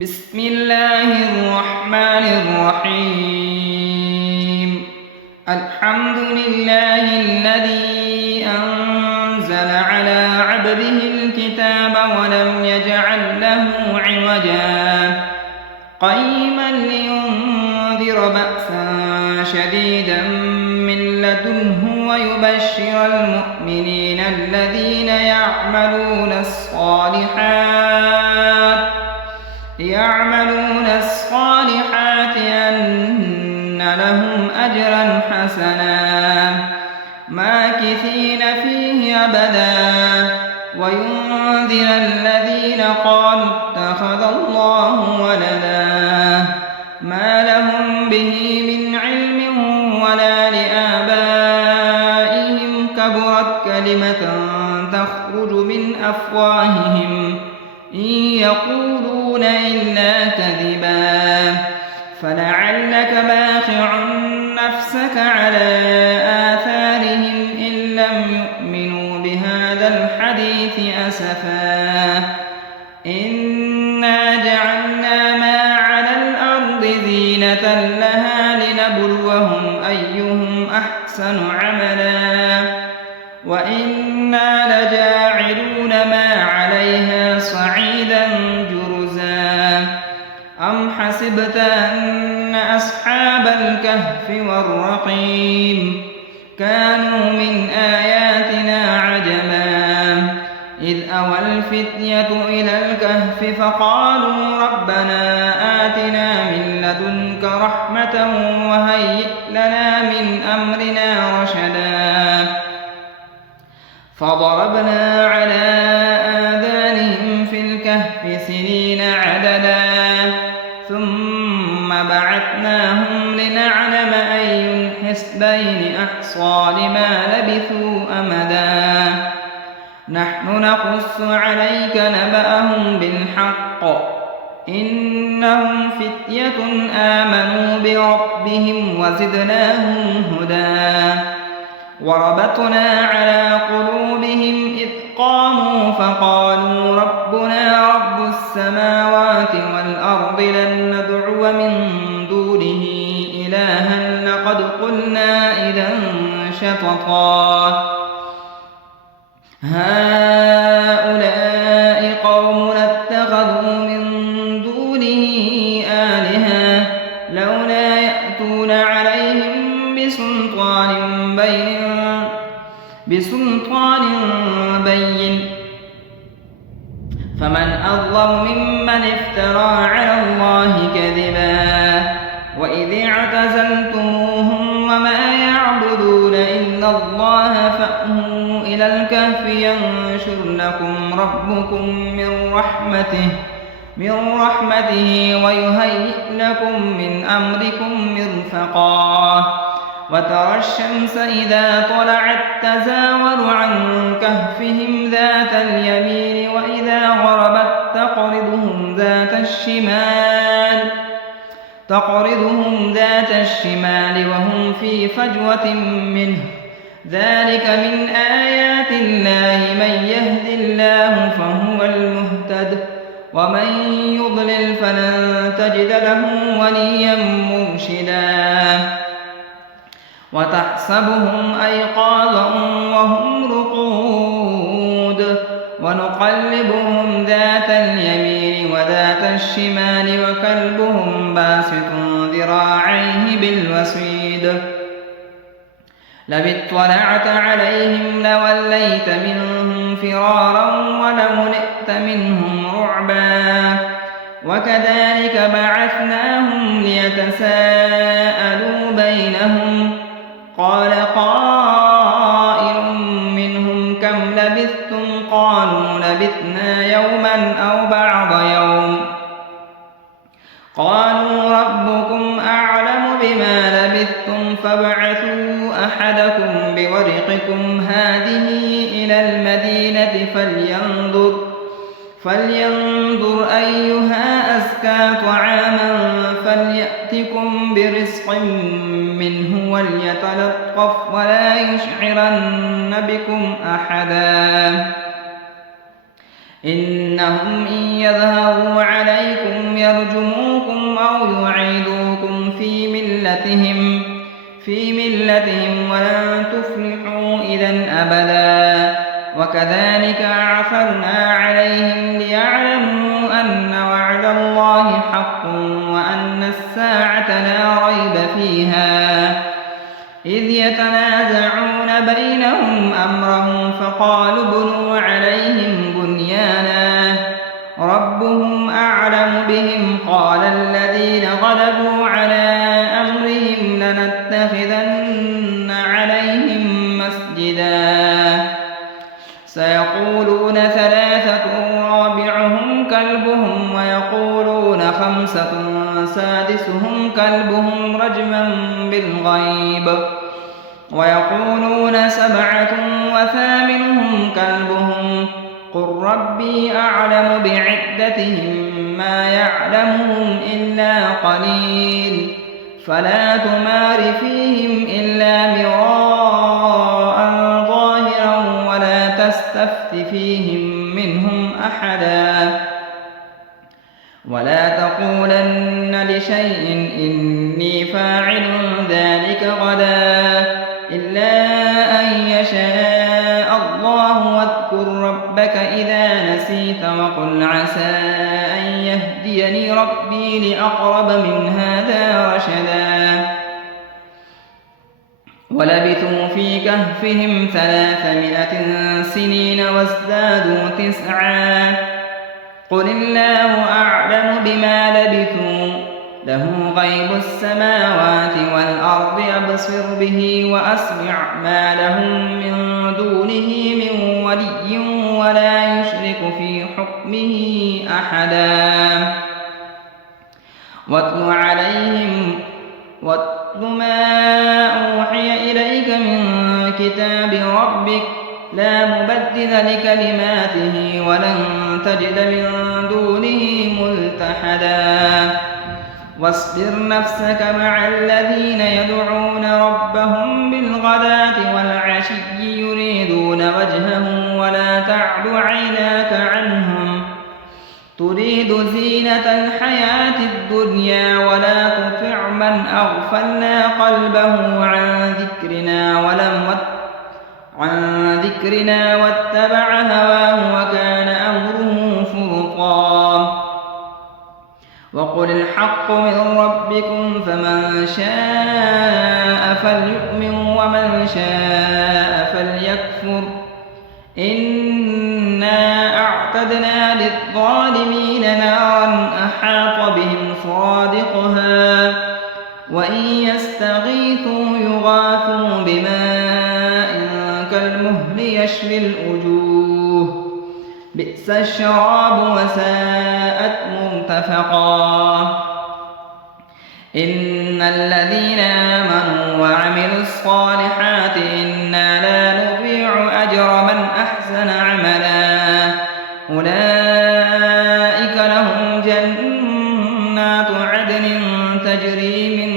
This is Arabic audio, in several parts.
بسم الله الرحمن الرحيم. الحمد لله الذي أنزل على عبده الكتاب ولم يجعل له عوجا قيما لينذر بأسا شديدا من لدنه ويبشر المؤمنين الذين يعملون الصالحات أن لهم أجرا حسنا ماكثين فيه أبدا وينذر الذين قالوا اتخذ الله ولدا ما لهم به من علم ولا لآبائهم كبرت كلمة تخرج من أفواههم إن يقولون إلا كذبا فلعلك باخع نفسك على آثارهم إن لم يؤمنوا بهذا الحديث أسفا إنا جعلنا ما على الأرض زينة لها لنبلوهم أيهم أحسن عملا وإنا لجاعلون ما عليها صعيدا جرزا أم حسبت أن أصحاب الكهف والرقيم كانوا من آياتنا عجبا إذ أوى الفتية إلى الكهف فقالوا ربنا آتنا من لدنك رحمة وهيئ لنا من أمرنا رشدا فضربنا على آذانهم في الكهف سنين عددا ثم بعثناهم لنعلم أي الحزبين أحصى لما لبثوا أمدا نحن نقص عليك نبأهم بالحق إنهم فتية آمنوا بربهم وزدناهم هدى وربطنا على قلوبهم إذ قاموا فقالوا ربنا رب السماوات والأرض لن ندعو من دونه إلها لقد قلنا إذا شططا هؤلاء قومنا اتخذوا من دونه آلهة لولا يأتون عليهم بسلطان بين فمن أظلم ممن افترى على الله كذبا وإذ اعتزلتموهم وما يعبدون إلا الله فأووا إلى الكهف ينشر لكم ربكم من رحمته ويهيئ لكم من أمركم مرفقا وترى الشمس إذا طلعت تزاور عن كهفهم ذات اليمين وإذا غربت تقرضهم ذات الشمال وهم في فجوة منه ذلك من آيات الله من يهد الله فهو المهتد ومن يضلل فلن تجد له وليا مرشدا وتحسبهم أيقاظا وهم رقود ونقلبهم ذات اليمين وذات الشمال وكلبهم باسط ذراعيه بالوصيد لو اطلعت عليهم لوليت منهم فرارا ولملئت منهم رعبا وكذلك بعثناهم ليتساءلوا بينهم قال قائل منهم كم لبثتم قالوا لبثنا يوما أو بعض يوم قالوا ربكم أعلم بما لبثتم فابعثوا أحدكم بورقكم هذه إلى المدينة فلينظر أيها أزكى طعاما فليأتكم برزق منه وليتلطف ولا يشعرن بكم أحدا إنهم إن يظهروا عليكم يرجموكم أو يعيدوكم في ملتهم ولن تفلحوا إذا أبدا. وكذلك عثرنا عليهم ليعلموا أن وعد الله حق وأن الساعة لا ريب فيها، إذ يتنازعون بينهم أمرهم فقالوا ابنوا عليهم بنيانا ربهم أعلم بهم. قال الذين غلبوا على أمرهم لنتخذن عليهم مسجدا. سيقولون ثلاثة رابعهم كلبهم ويقولون خمسة سادسهم كلبهم رجما بالغيب ويقولون سبعة وثامنهم كلبهم قل ربي أعلم بعدتهم ما يعلمهم إلا قليل فلا تمار فيهم إلا مراء ظاهرا ولا تستفت فيهم منهم أحدا ولا تقولن لشيء إني فاعل ذلك غدا إلا أن يشاء الله. واذكر ربك إذا نسيت وقل عسى أن يهديني ربي لأقرب من هذا رشدا. ولبثوا في كهفهم 300 سنين وازدادوا 9 قل الله أعلم بما لبثوا له غيب السماوات والأرض أبصر به وأسمع ما لهم من دونه من ولي ولا يشرك في حكمه أحدا. واتل ما أوحي إليك من كتاب ربك لا مبدل لكلماته ولن تجد من دونه ملتحدا. واصبر نفسك مع الذين يدعون ربهم بالغداة والعشي يريدون وجهه ولا تعد عيناك عنهم تريد زينة الحياة الدنيا ولا تطع من أغفلنا قلبه عن ذكرنا واتبع هواه وكان أمره فرطا. وقل الحق من ربكم فمن شاء فليؤمن ومن شاء فليكفر إنا أعتدنا للظالمين نارا أحاط بهم سرادقها وإن يستغيثوا يغاثوا بماء كالمهل يشوي الوجوه بئس الشراب وساءت مرتفقا. إن الذين آمنوا وعملوا الصالحات إنا لا نضيع أجر من أحسن عملا أولئك لهم جنات عدن تجري من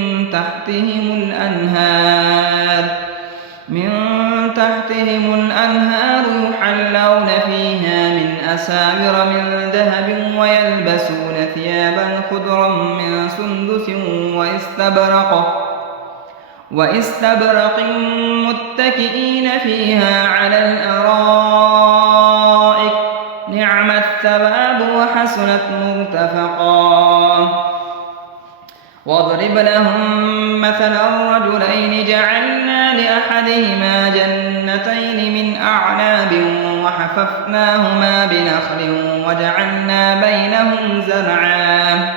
تحتهم الأنهار يحلون فيها من أساور من ذهب ويلبسون ثيابا خضرا من سندس واستبرق متكئين فيها على الأرائك نعم الثواب وحسنت مرتفقا. واضرب لهم مثلا رجلين جعلنا لأحدهما جنتين من أعناب وحففناهما بنخل وجعلنا بينهم زرعا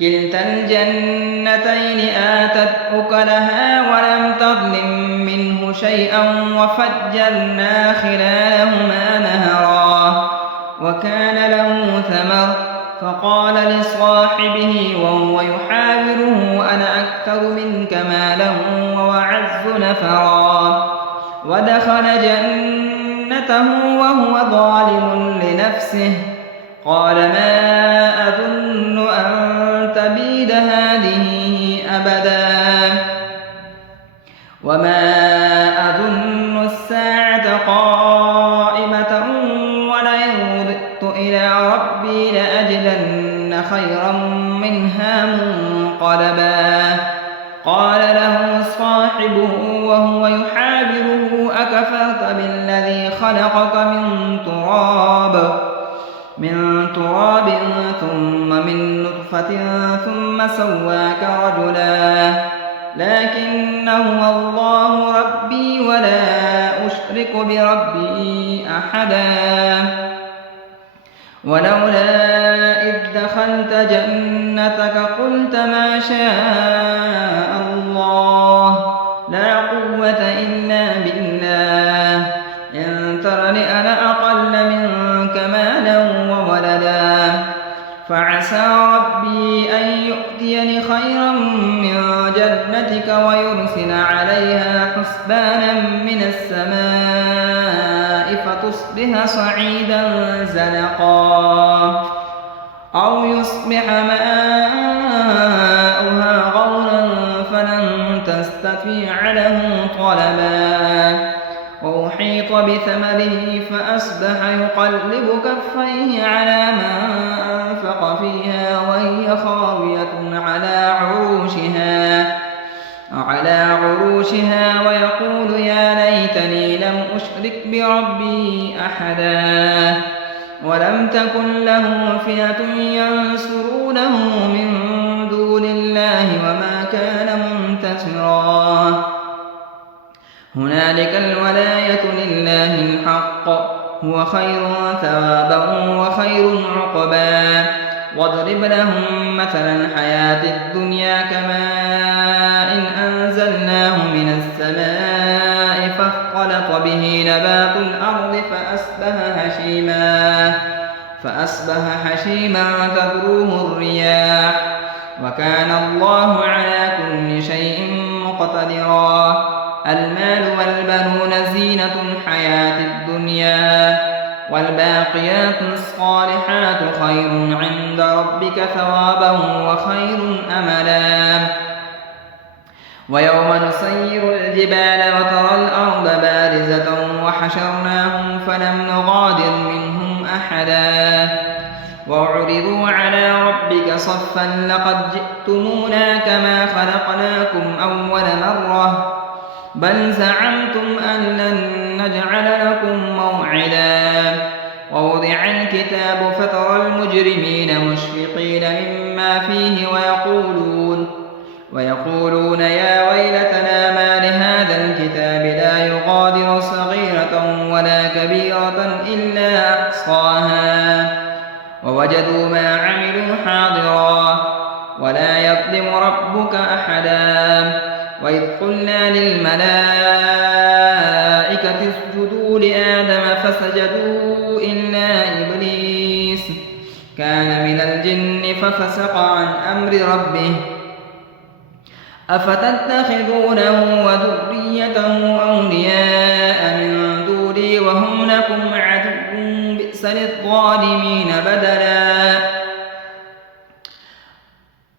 كلتا الجنتين آتت أكلها ولم تظلم منه شيئا وفجرنا خلالهما نهرا وكان له ثمر فقال لصاحبه وهو يحاوره أنا أكثر منك مالا وأعز نفرا ودخل جنته وهو ظالم لنفسه قال ما أظن أن تبيد هذه أبدا وما أظن الساعة قائمة ولئن رددت إلى ربي لأجدن خيرا منها منقلبا قال له صاحبه وهو يحاوره أكفرت بالذي خلقك من تراب ثم من نطفة ثم سواك رجلا لكن هو الله ربي ولا أشرك بربي أحدا ولولا إذ دخلت جنتك قلت ما شاء الله لا قوة إلا بالله إن ترني أنا أقل منك مالا وولدا فعسى ربي أن يؤتيني خيرا من جنتك ويرسل عليها حسبانا من السماء فتصبح صعيدا زلقا أو يصبح ماؤها غورا فلن تستطيع له طلبا وأحيط بثمره فأصبح يقلب كفيه على ما أنفق فيها وهي خاوية على عروشها ويقول يا ليتني لم أشرك بربي أحدا ولم تكن له فئة ينصرونه من دون الله وما كان منتصرا هنالك الولاية لله الحق هو خير ثوابا وخير عقبا واضرب لهم مثلا الحياة الدنيا كماء إن أنزلناه من السماء فاختلط به نبات الأرض فأصبح هشيما تذروه الرياح وكان الله على كل شيء مقتدرا المال والبنون زينة الحياة الدنيا والباقيات الصالحات خير عند ربك ثوابا وخير أملا ويوم نسير الجبال وترى الأرض بارزة وحشرناهم فلم نغادر منهم أحدا وعرضوا على ربك صفا لقد جئتمونا كما خلقناكم أول مرة بل زعمتم أن لن نجعل لكم موعدا ووضع الكتاب فترى المجرمين مشفقين مما فيه ويقولون يا ويلتنا ما لهذا الكتاب لا يغادر صغيرة ولا كبيرة إلا أحصاها ووجدوا ما عملوا حاضرا ولا يظلم ربك أحدا وإذ قلنا للملائكة اسجدوا لآدم فسجدوا إلا إبليس كان من الجن ففسق عن أمر ربه أفتتخذونه وذريته أولياء من دوني وهم لكم عدو بئس للظالمين بدلا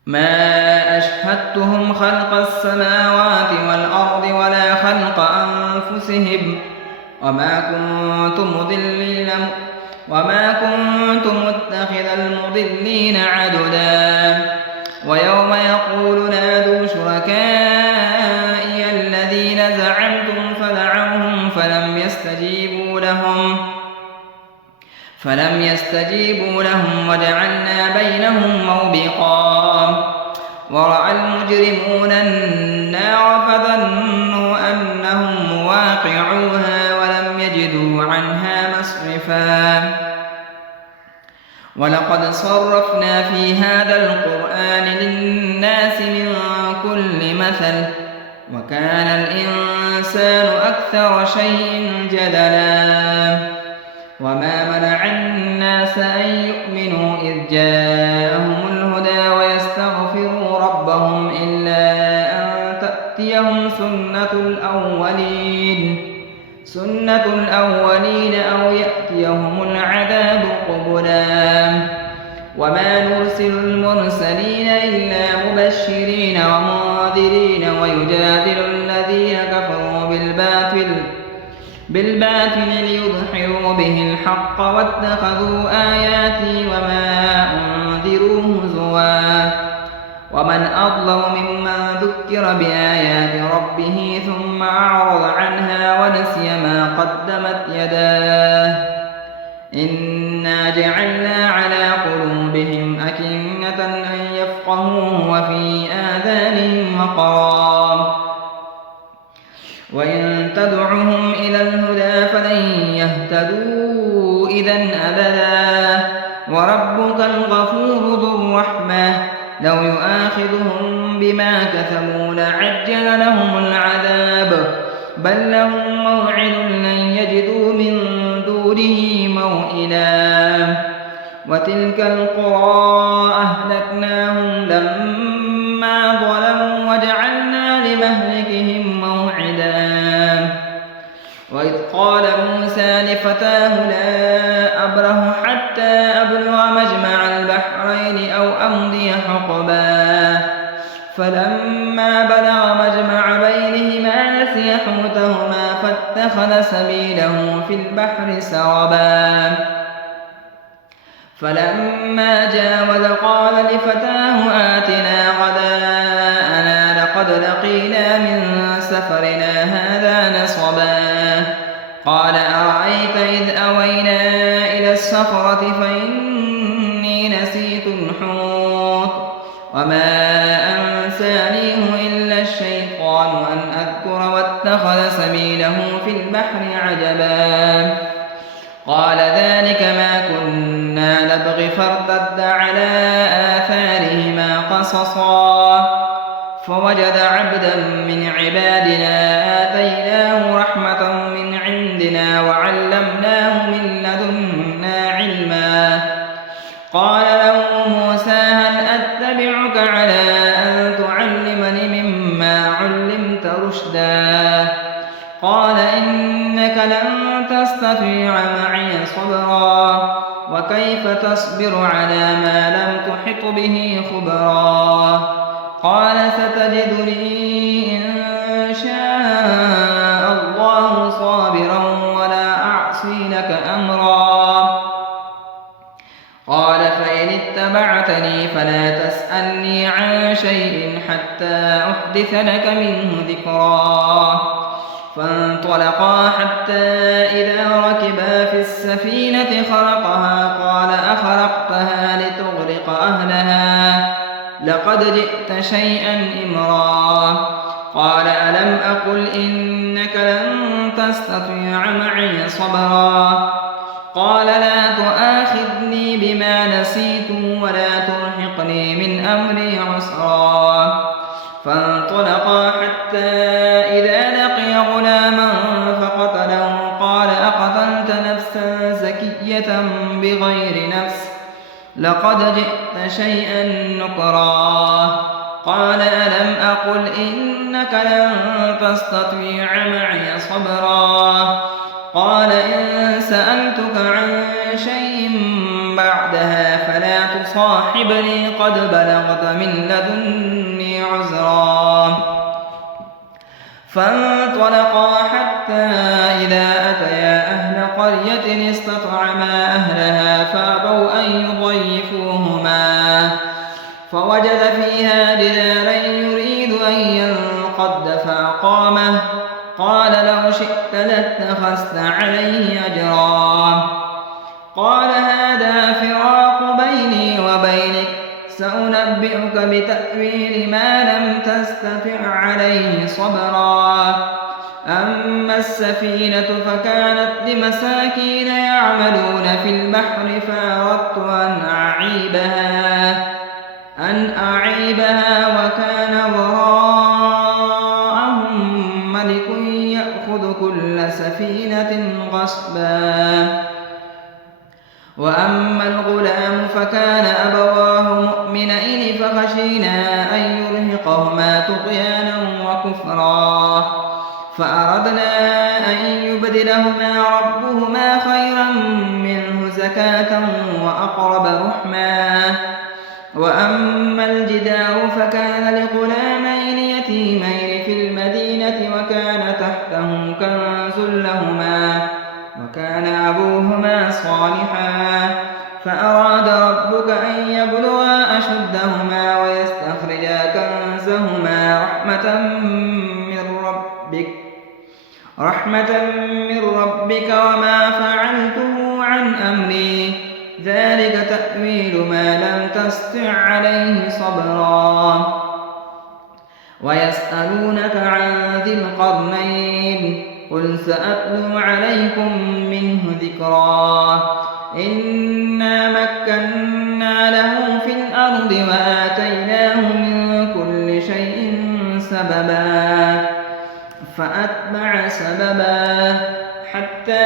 ما أشهدتهم خلق السماوات والأرض ولا خلق أنفسهم وما كنت متخذ المضلين عددا ويوم يقول نادوا شركائي الذين زعمتم فدعوهم فلم يستجيبوا لهم وجعلنا بينهم موبقا ورأى المجرمون النار فظنوا أنهم مواقعوها ولم يجدوا عنها مصرفا ولقد صرفنا في هذا القرآن للناس من كل مثل وكان الإنسان أكثر شيء جدلا وما منع الناس أن يؤمنوا إذ جاءهم الهدى ويستغفروا ربهم إلا أن تأتيهم سنة الأولين أو يأتيهم العذاب قبلا وما نرسل المرسلين إلا مبشرين ومنذرين ويجادل الذين كفروا بالباطل ليدحضوا به الحق واتخذوا آياتي وما أنذروا هزوا هزوا ومن أظلم ممن ذكر بآيات ربه ثم أعرض عنها ونسي ما قدمت يداه إنا جعلنا على قلوبهم أكنة أن يفقهوه وفي آذانهم وقرا وإن تدعهم إلى الهدى فلن يهتدوا إذًا أبدا وربك الغفور ذو الرحمة لو يؤاخذهم بما كسبوا لعجل لهم العذاب بل لهم موعد لن يجدوا من دونه موئلا وتلك القرى أهلكناهم لما ظلموا وجعلنا لمهلكهم موعدا وإذ قال موسى لفتاه لا أبرح حتى أبلغ مجمع البحرين أو أمضي حقبا فلما بلغ مجمع بينهما نسي حوتهما فاتخذ سبيله في البحر سربا فلما جاوز قال لفتاه آتنا غداءنا لقد لقينا من سفرنا هذا نصبا قال أرأيت إذ أوينا إلى الصخرة فإني نسيت الحوت وما أنسانيه إلا الشيطان أن أذكر واتخذ سبيله في البحر عجبا قال ذلك ما كنا نبغي فارتد على آثارهما قصصا فوجد عبدا من عبادنا آتيناه رحمة من عندنا وعلمناه من لدنا علما قال له موسى هل أتبعك على أن تعلمني مما علمت رشدا قال إنك لن تستطيع معي صبرا وكيف تصبر على ما لم تحط به خبرا قال ستجدني إن شاء الله صابرا ولا أعصي لك أمرا قال فإن اتبعتني فلا تسألني عن شيء حتى أحدث لك منه ذكرا فانطلقا حتى إذا ركبا في السفينة خرقها قال أخرقتها لتغرق أهلها لقد جئت شيئا إمرا قال ألم أقل إنك لن تستطيع معي صبرا قال لا تؤاخذني بما نسيت ولا ترهقني من أمري عسرا فانطلقا حتى إذا لقي غلاما فقتله قال أقتلت نفسا زكية بغير نفس لقد جئت شيئا نكرا قال ألم أقل إنك لن تستطيع معي صبرا قال إن سألتك عن شيء بعدها فلا تصاحبني قد بلغت من لدني عذرا فانطلقا حتى إذا أتيا أهل قرية استطعما أهلها فأبوا أن يضيفوهما فوجد فيها جدارا يريد أن ينقض فأقامه قال لو شئت لاتخذت عليه أجرا قال هذا فراق بيني وبينك سأنبئك بتأويل ما لم تستطع عليه صبرا أما السفينة فكانت لمساكين يعملون في البحر فأردت أن أعيبها وكان وراءهم ملك يأخذ كل سفينة غصبا وأما الغلام فكان أبواه مؤمنين فخشينا أن يرهقهما طغيانا وكفرا فأردنا أن يبدلهما ربهما خيرا منه زكاة وأقرب رحما وأما الجدار فكان لغلامين يتيمين في المدينة وكان تحته كنز لهما وكان أبوهما صالحا فأراد ربك أن يبلغا أشدهما أشدهما ويستخرجا كنزهما رحمة من ربك وما فعلته عن أمري ذلك تأويل ما لم تسطع عليه صبرا ويسألونك عن ذي القرنين قل سأتلو عليكم منه ذكرا إنا مكنا له في الأرض وآتيناه من كل شيء سببا فأتبع سببا حتى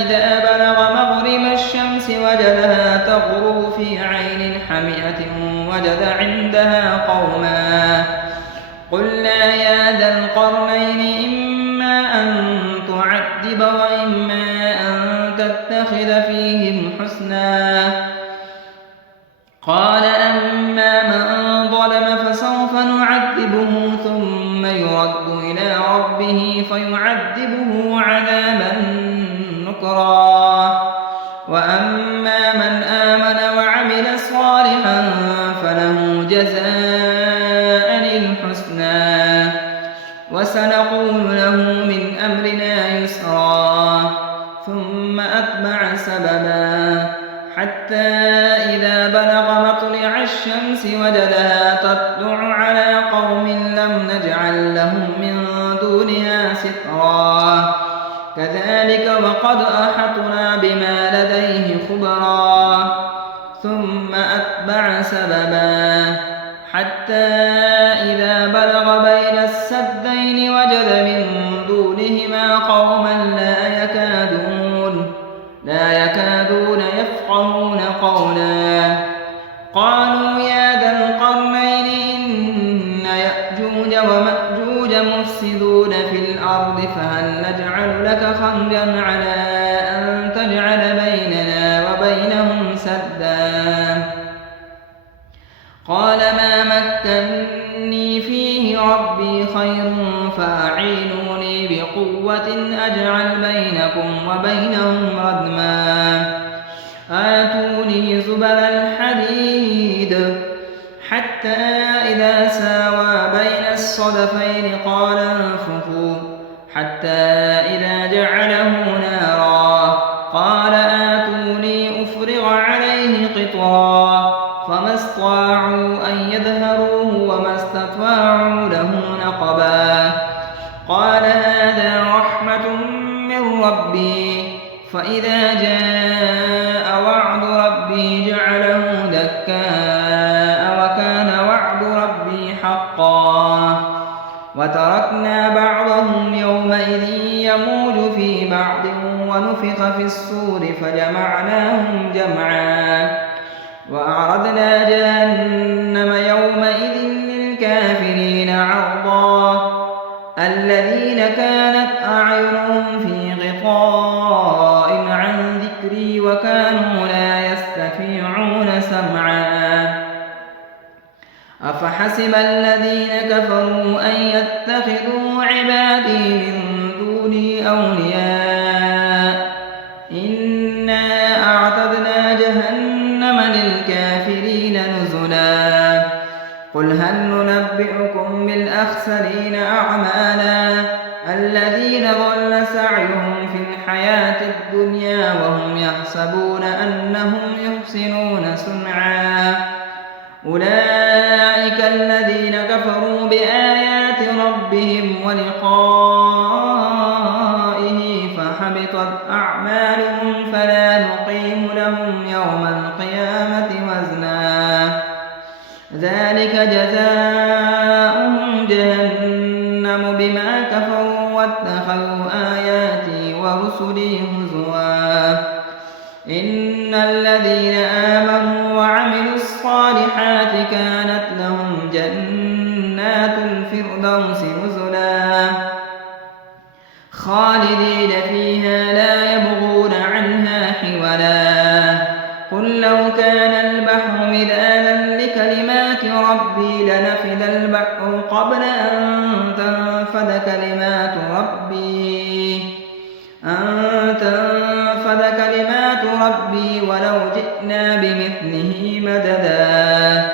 إذا بلغ مغرب الشمس وجدها تغرب في عين حمئة وجد عندها قوما قلنا يا ذا القرنين إما أن تعذب وإما أن تتخذ فيهم حسنا قال أما من ظلم فسوف نعذبه ثم يرد إلى ربه فيعذبه عذابا نكرا وأما من آمن وعمل صالحا فله جزاء الحسنى وسنقول له من أمرنا يسرا ثم أتبع سببا حتى إذا بلغ مطلع الشمس وجدها تطلع على قوم لم نجعل لهم من دونها سترا كذلك وقد أحطنا بما لديه خبرا ثم أتبع سببا حتى إذا بلغ بين السدين وجد من دونهما قوما لا يكادون يفقهون قولا قالوا يا ذا القرنين إن يأجوج ومأجوج مفسدون في الأرض فهل نجعل لك خرجا على أن تجعل بيننا وبينهم سدا قال ما مكني فيه ربي خير فأعينوني بقوة أجعل بينكم وبينهم ردما آتوني زبر الحديد حتى إذا ساوى بين الصدفين قال انفخوا حتى إذا جعله نارا قال آتوني أفرغ عليه قطرا فما استطاعوا أن يظهروه وما استطاعوا له نقبا قال هذا رحمة من ربي فإذا جاء وعد ربي جعله دكاء وكان وعد ربي حقا وتركنا بعضهم يومئذ يموج في بعض ونفخ في الصور فجمعناهم جمعا وأعرضنا جهنم يومئذ للكافرين عرضا الذين كانت أعينهم في غطاء عن ذكري وكانوا لا يستطيعون سمعا أفحسب الذين كفروا أن يتخذوا عبادي من دوني أولياء إنا أعتدنا جهنم للكافرين نزلا قل هل ننبئكم بالأخسرين أعمالا الذين ضل سعيهم في الحياة الدنيا وهم يحسبون أنهم يحسنون صنعا أولئك الذين كفروا بآيات ربهم ولقائه فحبطت أعمالهم فلا نقيم لهم يوم القيامة وزنا ذلك جزاؤهم جهنم بما كفروا واتخذوا آياتي ورسلي هزوا إن الذين آمنوا وعملوا الصالحات كانت لهم جنات الفردوس نزلا خالدين فيها لا يبغون عنها حولا قل لو كان البحر مدادا لكلمات ربي لنفد البحر قبل أن تنفد كلمات ربي ولو جئنا بمثله مددا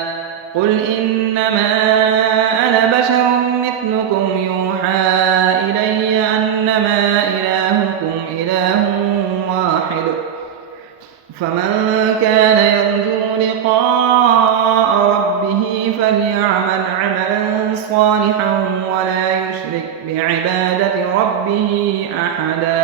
إنما أنا بشر مثلكم يوحى إلي أنما إلهكم إله واحد فمن كان يرجو لقاء ربه فليعمل عملا صالحا ولا يشرك بعبادة ربه أحدا